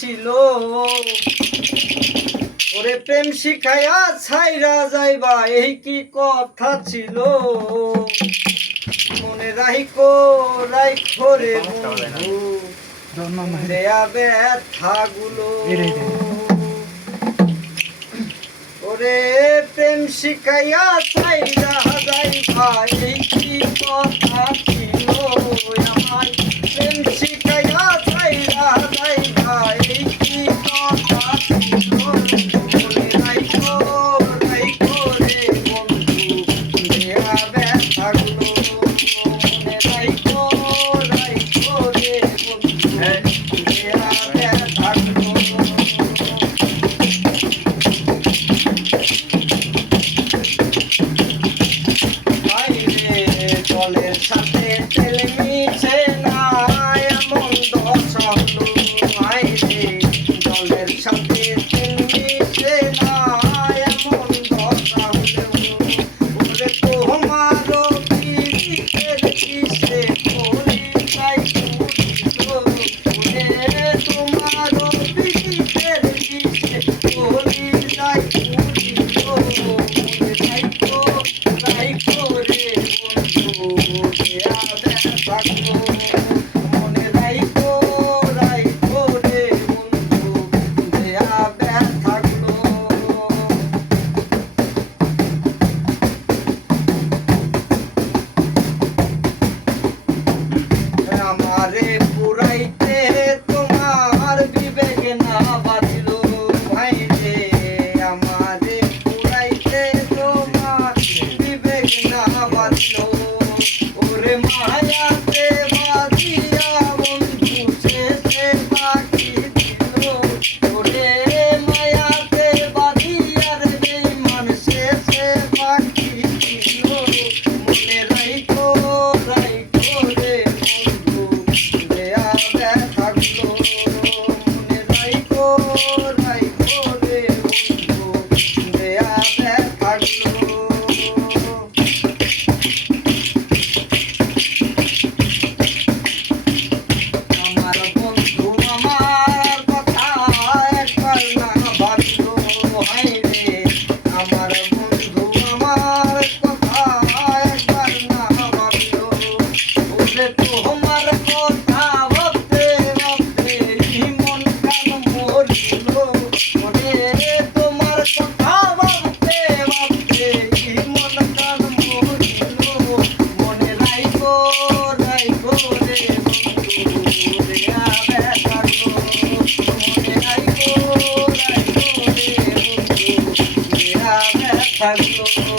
ছিল ওরে প্রেম শিখাইয়া ছাইরা যাইবা এই কি কথা ছিল মনে রাইখো রাইখো রে বন্ধু দেয়া ব্যথাগুলো ওরে প্রেম শিখাইয়া ছাইরা যাইবা এই কি কথা ছিল আমায় প্রেম শিখাইয়া ছাইরা যাইবা এই কি কথা ছিল মনে রাইখো রাইখো রে বন্ধু দেয়া ব্যথাগুলো মনে রাইখো রাইখো রে বন্ধু দেয়া ব্যথাগুলো জলের সাথে তেল মিশে না এমন দশ হলো আইরে জলের সাথে তেল মিশে না এমন দশ হলো ওরে তোমারও পিরিতের কিসে করি তাই ওরে তোমারও পিরিতের কিসে করি তাই মনে রাইখো রাইখো রে বন্ধু দেয়া ব্যথাগুলো আমারে পুরাইতে তোমার বিবেক না বাঁধিল ভাই রে আমারে পুরাইতে তোমার বিবেক না বাঁধিল ওরে মায়াতে বাঁধিয়া বন্ধু শেষে বাকি দিল ওরে মায়াতে বাঁধিয়া রে বেঈমান শেষে বাকি দিল মনে রাইখো রাইখো রে বন্ধু দেয়া ব্যথাগুলো মনে রাইখো রাইখো রে বন্ধু দেয়া ব্যথাগুলো আমার বন্ধু আমার কথা একবার না ভাবলো হায় রে আমার বন্ধু আমার কথা একবার না ভাবলো ওরে তোমার কথা ভাবতে ভাবতে মন কান মরিল ওরে তোমার কথা ভাবতে ভাবতে মন কান মরিল মনে রাইখো রাইখো রে বন্ধু দেয়া ব্যথাগুলো মনে রাইখো রাইখো রে বন্ধু দেয়া ব্যথাগুলো